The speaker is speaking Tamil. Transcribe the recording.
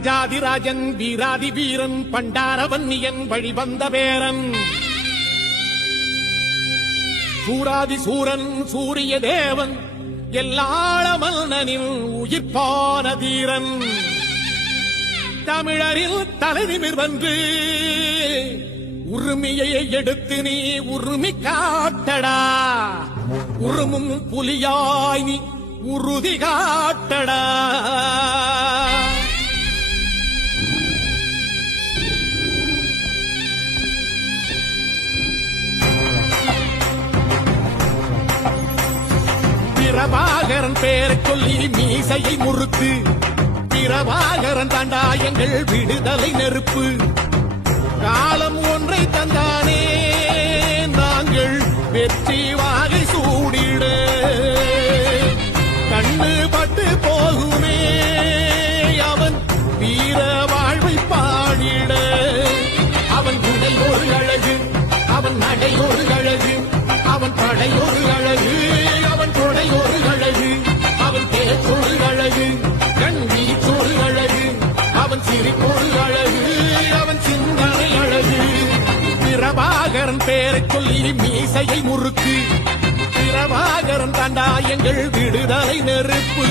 ராஜாதிராஜன் வீராதி வீரன் பண்டாரவன்னியன் வழிவந்த பேரன் சூராதி சூரன் சூரிய தேவன் எல்லாள மன்னனின் உயிர்ப்பான தீரன் தமிழரில் தலைநிமிர் வந்து உரிமையை எடுத்து நீ உரிமை காட்டடா உருமும் புலியாய் நீ உறுதி காட்டடா பிரபாகரன் பேரை சொல்லி மீசையை முறுக்கு பிரபாகரன் தாண்டா எங்கள் விடுதலை நெருப்பு காலம் ஒன்றை தந்தானே நாங்கள் வெற்றி வாகை சூடிட கண்ணு பட்டு போகுமே அவன் வீர வாழ்வை பாடிட அவன் குடல் ஒரு அழகு அவன் நடை ஒரு அழகு அவன் படை ஒரு அழகு அவன் கொடை ஒரு அழகு அவன் பேச்சொரு அழகு கண் வீச்சொரு அழகு அவன் சிரிப்பொரு அழகு அவன் சிந்தனை அழகு பிரபாகரன் பேரை சொல்லி மீசையை முறுக்கு பிரபாகரன் தாண்டா எங்கள் விடுதலை நெருப்பு